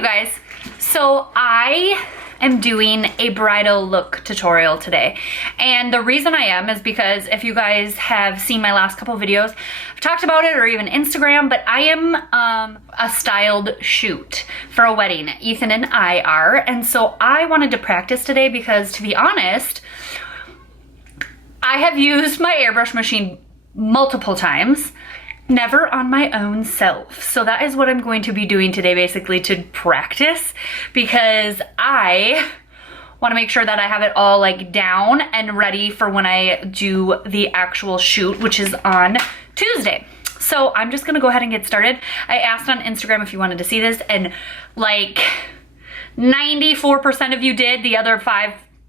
you guys, so I am doing a bridal look tutorial today, and the reason I am is because if you guys have seen my last couple videos, I've talked about it, or even Instagram, but I am a styled shoot for a wedding. Ethan and I are, and so I wanted to practice today because, to be honest, I have used my airbrush machine multiple times, never on my own self. So that is what I'm going to be doing today, basically, to practice, because I want to make sure that I have it all like down and ready for when I do the actual shoot, which is on Tuesday. So I'm just gonna go ahead and get started. I asked on Instagram if you wanted to see this, and like 94% of you did. The other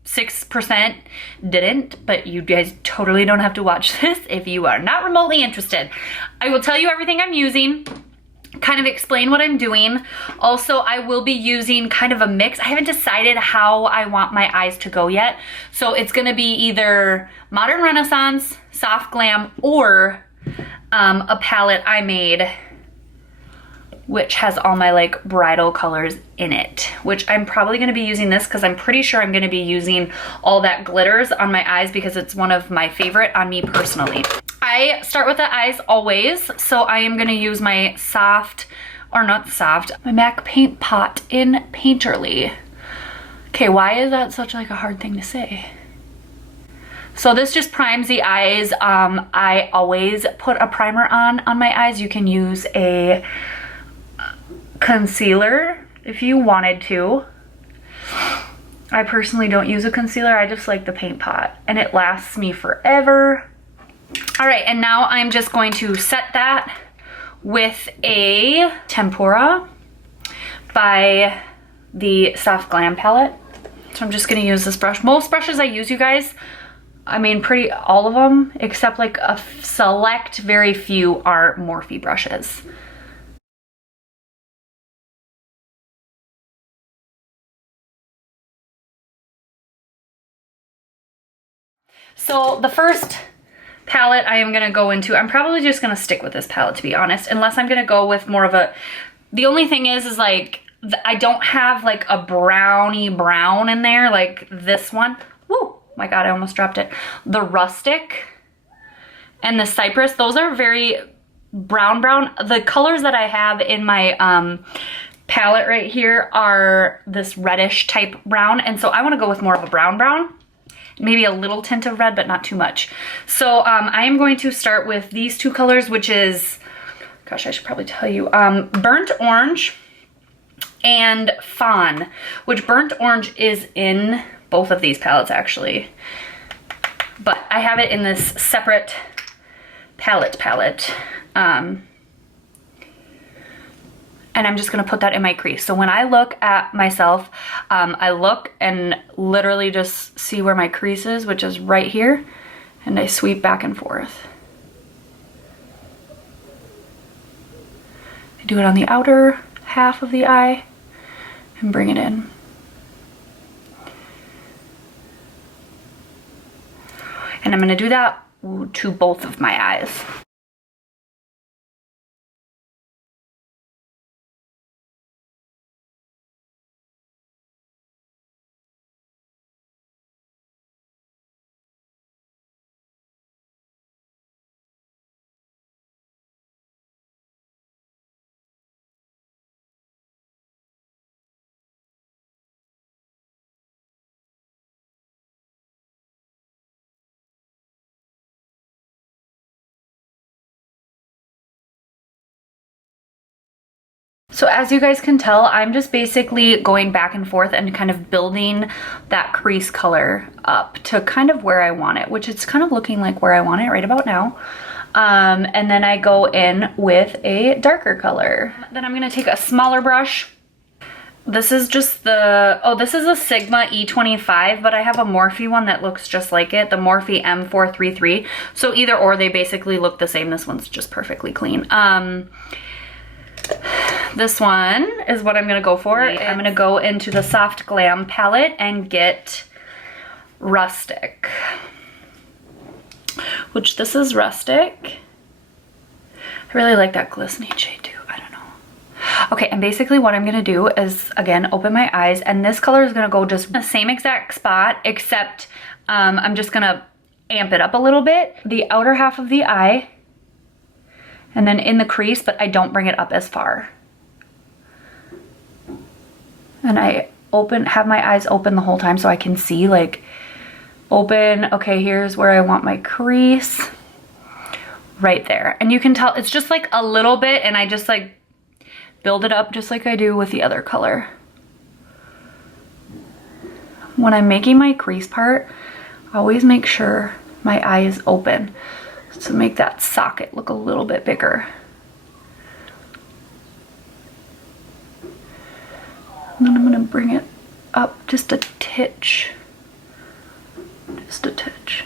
6% didn't, but you guys totally don't have to watch this if you are not remotely interested. I will tell you everything I'm using, kind of explain what I'm doing. Also, I will be using kind of a mix. I haven't decided how I want my eyes to go yet. So it's gonna be either Modern Renaissance, Soft Glam, or a palette I made which has all my like bridal colors in it, which I'm probably gonna be using this because I'm pretty sure I'm gonna be using all that glitters on my eyes because it's one of my favorite on me personally. I start with the eyes always, so I am gonna use my my MAC paint pot in Painterly. Okay, why is that such like a hard thing to say? So this just primes the eyes. I always put a primer on my eyes. You can use a concealer if you wanted to. I personally don't use a concealer. I just like the paint pot, and it lasts me forever. All right, and now I'm just going to set that with a Tempura by the Soft Glam palette. So I'm just gonna use this brush. Most brushes I use, you guys, I mean pretty all of them, except like a select very few are Morphe brushes. So the first palette I am gonna go into, I'm probably just gonna stick with this palette, to be honest, unless I'm gonna go with more of a, the only thing is like, I don't have like a browny brown in there like this one. Woo, my God, I almost dropped it. The Rustic and the Cypress, those are very brown. The colors that I have in my palette right here are this reddish type brown, and so I wanna go with more of a brown. Maybe a little tint of red, but not too much. So I am going to start with these two colors, which is, gosh, I should probably tell you, Burnt Orange and Fawn, which Burnt Orange is in both of these palettes actually. But I have it in this separate palette. And I'm just gonna put that in my crease. So when I look at myself, I look and literally just see where my crease is, which is right here, and I sweep back and forth. I do it on the outer half of the eye and bring it in. And I'm gonna do that to both of my eyes. So as you guys can tell, I'm just basically going back and forth and kind of building that crease color up to kind of where I want it, which it's kind of looking like where I want it right about now. And then I go in with a darker color. Then I'm gonna take a smaller brush. This is just the, this is a Sigma E25, but I have a Morphe one that looks just like it, the Morphe M433. So either or, they basically look the same. This one's just perfectly clean. This one is what I'm gonna go for. I'm gonna go into the Soft Glam palette and get Rustic, which this is Rustic. I really like that glistening shade too. I don't know. Okay, and basically what I'm gonna do is, again, open my eyes, and this color is gonna go just the same exact spot, except I'm just gonna amp it up a little bit. The outer half of the eye, and then in the crease, but I don't bring it up as far. And I have my eyes open the whole time so I can see, like, open. Okay, here's where I want my crease. Right there. And you can tell it's just like a little bit, and I just like build it up just like I do with the other color. When I'm making my crease part, I always make sure my eye is open to make that socket look a little bit bigger. And then I'm gonna bring it up just a titch. Just a titch.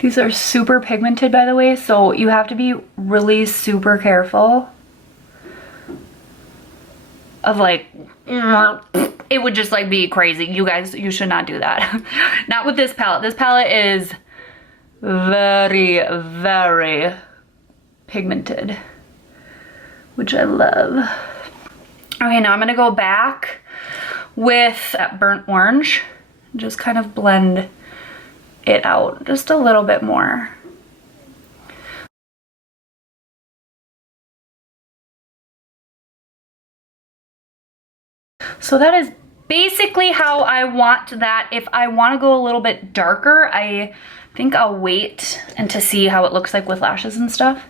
These are super pigmented, by the way, so you have to be really super careful of, like, it would just like be crazy. You guys, you should not do that. Not with this palette. This palette is very, very pigmented, which I love. Okay, now I'm gonna go back with that burnt orange, just kind of blend it out just a little bit more. So that is basically how I want that. If I want to go a little bit darker, I think I'll wait and to see how it looks like with lashes and stuff.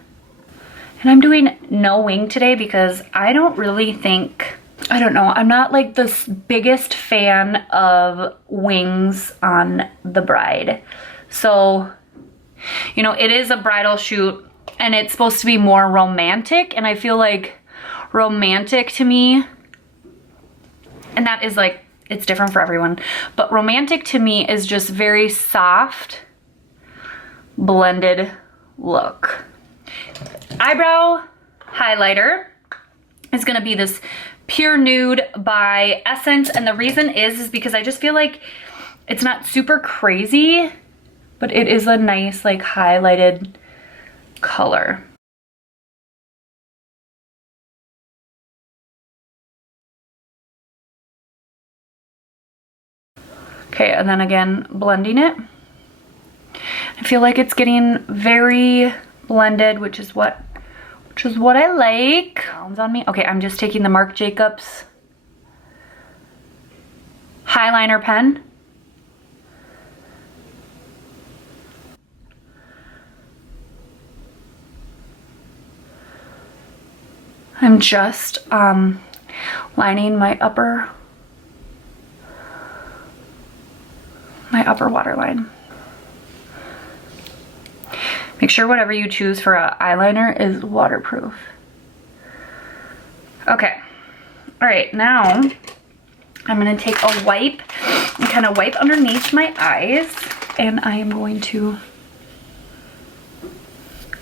And I'm doing no wing today because I don't really think, I don't know, I'm not like the biggest fan of wings on the bride. So, you know, it is a bridal shoot and it's supposed to be more romantic, and I feel like romantic to me, and that is like, it's different for everyone, but romantic to me is just very soft, blended look. Eyebrow highlighter is gonna be this Pure Nude by Essence, and the reason is because I just feel like it's not super crazy, but it is a nice like highlighted color. Okay, and then again, blending it. I feel like it's getting very blended, which is what I like. Sounds on me. Okay, I'm just taking the Marc Jacobs Highliner pen. I'm just lining my upper waterline. Make sure whatever you choose for an eyeliner is waterproof. Okay, all right, now I'm gonna take a wipe and kind of wipe underneath my eyes, and I am going to...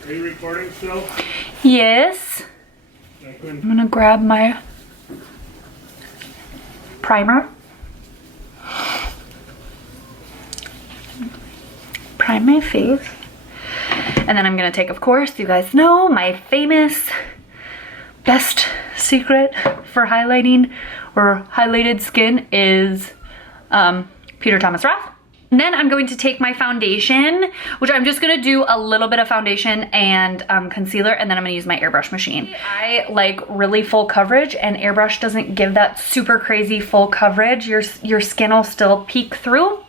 Are you recording still? Yes. I'm gonna grab my primer. Prime my face. And then I'm gonna take, of course, you guys know, my famous best secret for highlighting or highlighted skin is Peter Thomas Roth. And then I'm going to take my foundation, which I'm just gonna do a little bit of foundation and concealer, and then I'm gonna use my airbrush machine. I like really full coverage, and airbrush doesn't give that super crazy full coverage. Your skin will still peek through.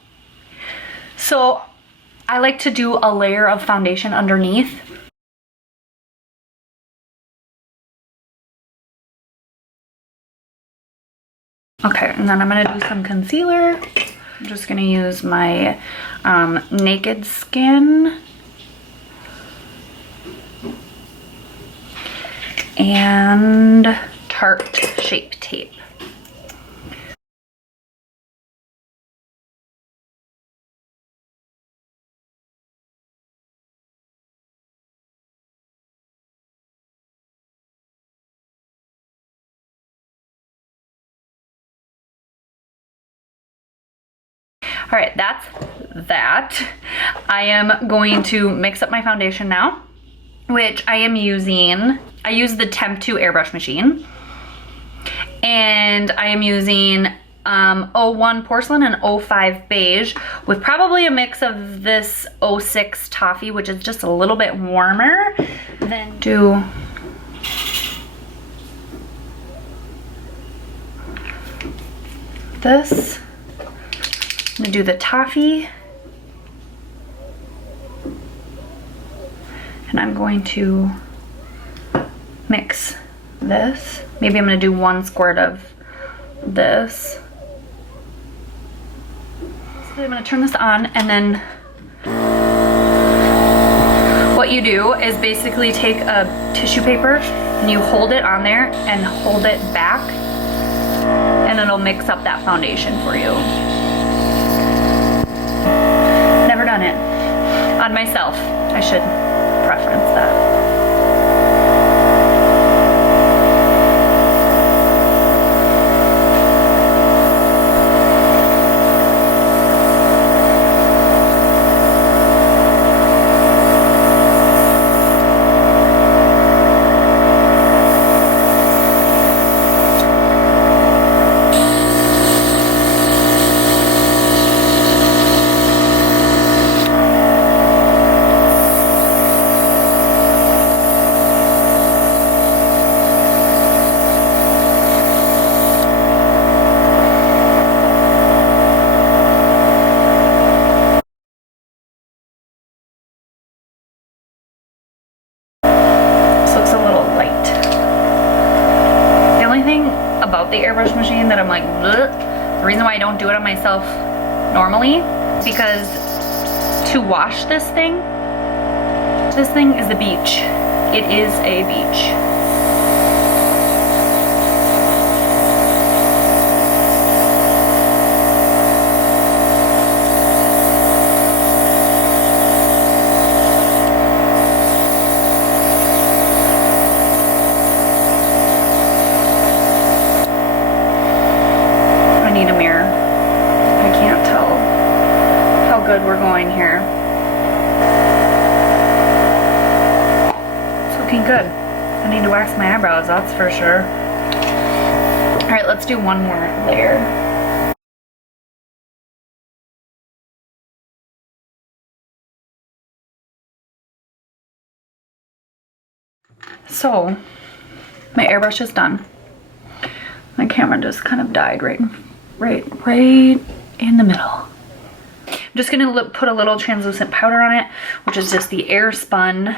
So I like to do a layer of foundation underneath. Okay, and then I'm gonna do some concealer. I'm just gonna use my Naked Skin and Tarte Shape Tape. All right, that's that. I am going to mix up my foundation now, which I am using I use the Temp 2 airbrush machine. And I am using 01 porcelain and 05 beige with probably a mix of this 06 toffee, which is just a little bit warmer. Then do this. I'm gonna do the toffee. And I'm going to mix this. Maybe I'm gonna do 1 squirt of this. So I'm gonna turn this on, and then what you do is basically take a tissue paper and you hold it on there and hold it back, and it'll mix up that foundation for you. Never done it. On myself, I should preference that. The airbrush machine that I'm like, bleh. The reason why I don't do it on myself normally, because to wash this thing is the beach. It is a beach. We're going here. It's looking good. I need to wax my eyebrows, that's for sure. All right, let's do one more layer. So, my airbrush is done. My camera just kind of died right in the middle. I'm just gonna put a little translucent powder on it, which is just the air spun.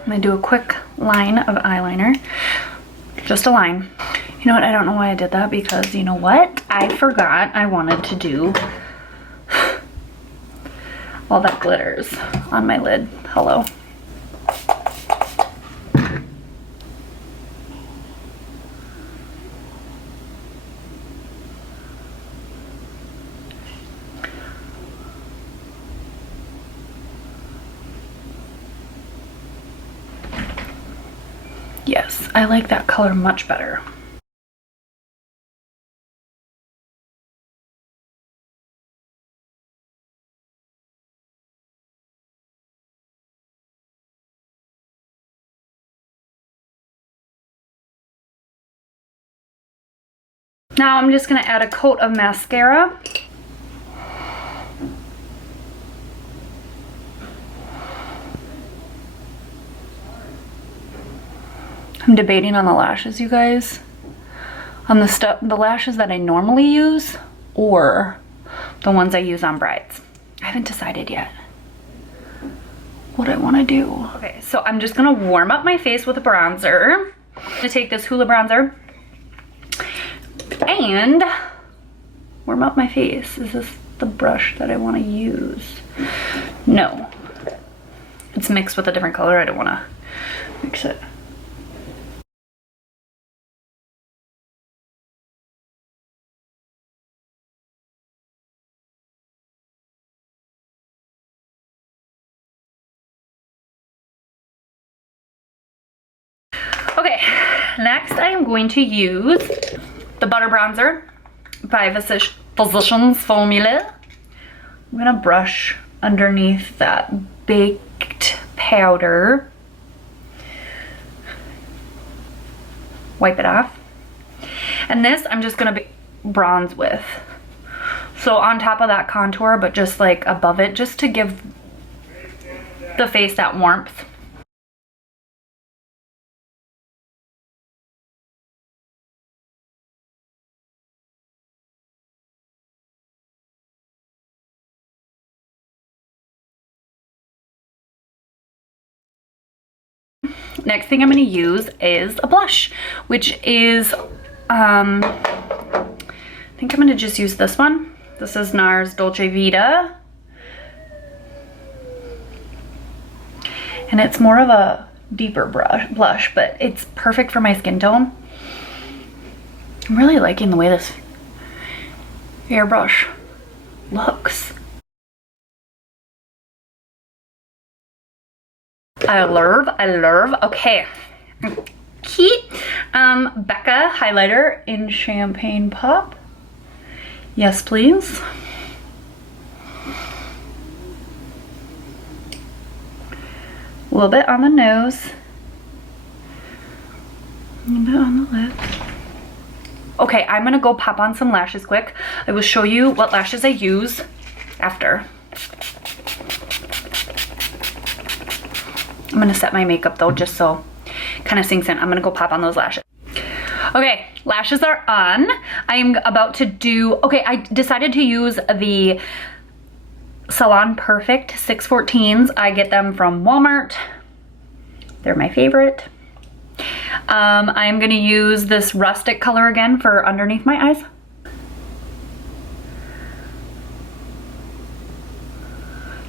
I'm gonna do a quick line of eyeliner, just a line. You know what, I don't know why I did that, because you know what? I forgot I wanted to do all that glitters on my lid. Hello. Yes, I like that color much better. Now I'm just gonna add a coat of mascara. I'm debating on the lashes, you guys. On the lashes that I normally use, or the ones I use on brides. I haven't decided yet what I want to do. Okay, so I'm just gonna warm up my face with a bronzer. I'm gonna take this Hoola bronzer and warm up my face. Is this the brush that I want to use? No, it's mixed with a different color, I don't want to mix it. Okay, next I am going to use the Butter Bronzer by Physicians Formula. I'm gonna brush underneath that baked powder. Wipe it off. And this I'm just gonna bronze with. So on top of that contour, but just like above it, just to give the face that warmth. Next thing I'm going to use is a blush, which is, I think I'm going to just use this one. This is NARS Dolce Vita. And it's more of a deeper blush, but it's perfect for my skin tone. I'm really liking the way this airbrush looks. I love. Okay. Key. Becca highlighter in Champagne Pop. Yes, please. A little bit on the nose. A little bit on the lip. Okay, I'm gonna go pop on some lashes quick. I will show you what lashes I use after. I'm gonna set my makeup though, just so it kind of sinks in. I'm gonna go pop on those lashes. Okay, lashes are on. I'm about to do, okay, I decided to use the Salon Perfect 614s. I get them from Walmart. They're my favorite. I'm gonna use this rustic color again for underneath my eyes.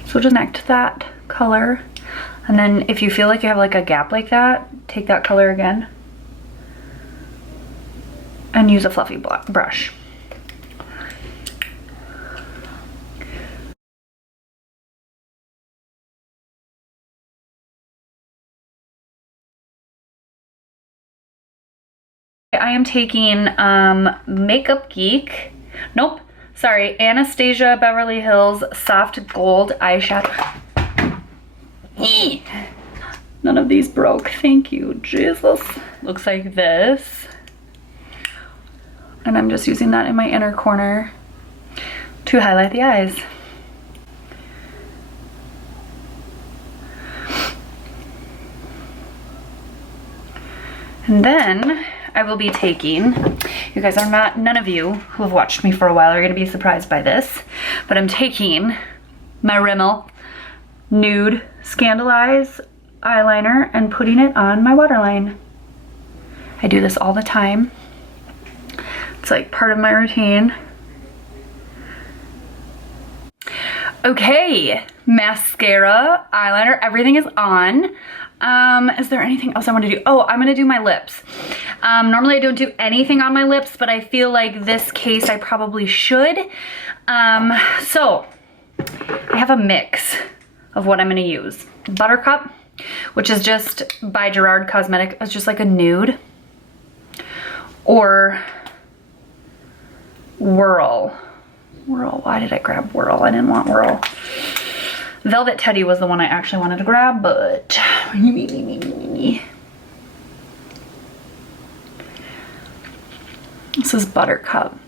So just connect that color. And then if you feel like you have like a gap like that, take that color again and use a fluffy brush. I am taking Makeup Geek, nope, sorry, Anastasia Beverly Hills Soft Gold Eyeshadow. None of these broke, thank you, Jesus. Looks like this. And I'm just using that in my inner corner to highlight the eyes. And then I will be taking, you guys are not, none of you who have watched me for a while are gonna be surprised by this, but I'm taking my Rimmel Nude Scandalize eyeliner and putting it on my waterline. I do this all the time. It's like part of my routine. Okay, mascara, eyeliner, everything is on. Is there anything else I want to do? Oh, I'm gonna do my lips. Normally I don't do anything on my lips, but I feel like this case I probably should. So I have a mix of what I'm gonna use. Buttercup, which is just by Gerard Cosmetic. It's just like a nude. Or Whirl. Whirl, why did I grab Whirl? I didn't want Whirl. Velvet Teddy was the one I actually wanted to grab, but this is Buttercup.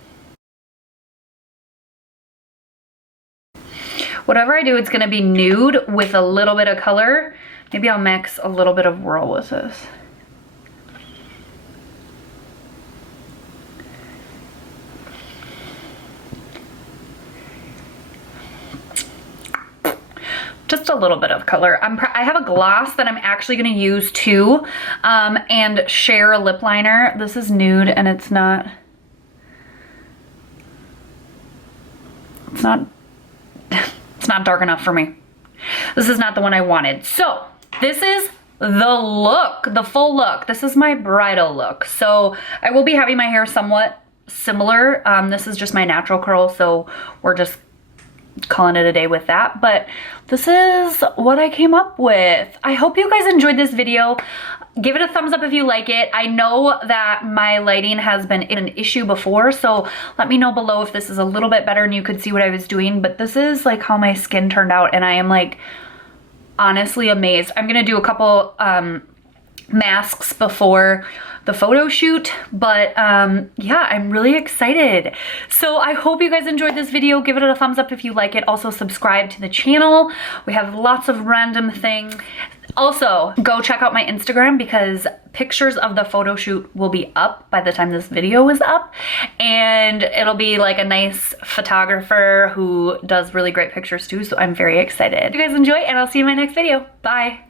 Whatever I do, it's gonna be nude with a little bit of color. Maybe I'll mix a little bit of Whirl with this. Just a little bit of color. I have a gloss that I'm actually gonna use too, and share a lip liner. This is nude and it's not it's not dark enough for me. This is not the one I wanted. So this is the look, the full look. This is my bridal look. So I will be having my hair somewhat similar. This is just my natural curl, so we're just calling it a day with that. But this is what I came up with. I hope you guys enjoyed this video. Give it a thumbs up if you like it. I know that my lighting has been an issue before, so let me know below if this is a little bit better and you could see what I was doing. But this is like how my skin turned out, and I am like honestly amazed. I'm gonna do a couple masks before the photo shoot, but yeah, I'm really excited. So I hope you guys enjoyed this video. Give it a thumbs up if you like it. Also subscribe to the channel. We have lots of random things. Also, go check out my Instagram because pictures of the photo shoot will be up by the time this video is up, and it'll be like a nice photographer who does really great pictures too, so I'm very excited. You guys enjoy, and I'll see you in my next video. Bye.